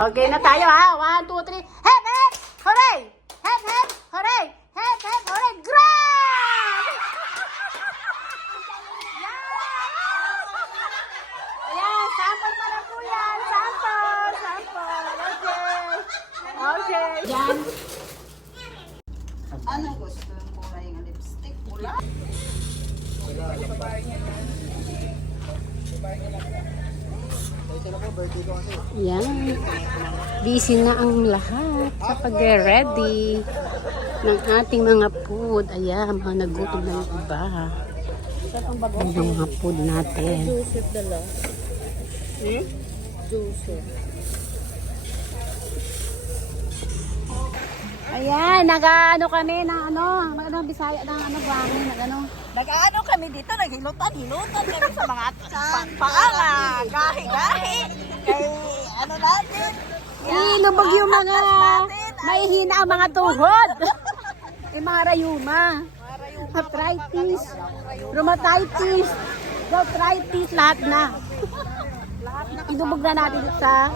Okay na tayo ha. 1, 2, 3. Hep, hep! Hooray! Hep, hep! Hooray! Hep, hep! Hooray! Grand! Ayan, sample pa na po yan. Sample! Sample! Okay. Okay. Yan. Anong gusto ng kulay ng lipstick? Pula? Yan. Busy na ang lahat sa pag-ready ng ating mga food. Ayan, mga nagutom na yung iba. Ayan yung mga food natin. Joseph dala. Joseph. Ayan, nag-ano kami ng ano, Bisaya ng buhangin, Nag-ano kami dito, naghilutan-hilutan kami sa mga paanga, gahi-gahi. Kay ano natin? Ilubog yung mga, mahihina ang mga tuhod. Yung mga rayuma. Arthritis, rheumatitis, arthritis, lahat na. Ilubog na natin sa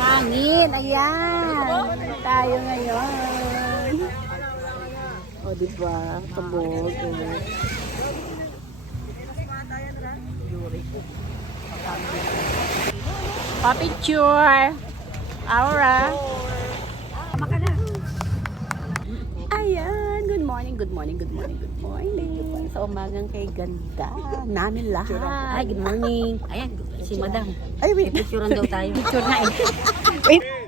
hangin. Ayan. Tayo ngayon. O, diba? Kabog. Pa-picture. Aura. Ayan. Good morning, good morning, good morning, good morning. Sa umagang kay ganda namin lahat. Ay, good morning. Ayan, si Madam. Ay, wait. Picturean daw tayo. Picture na eh. Wait.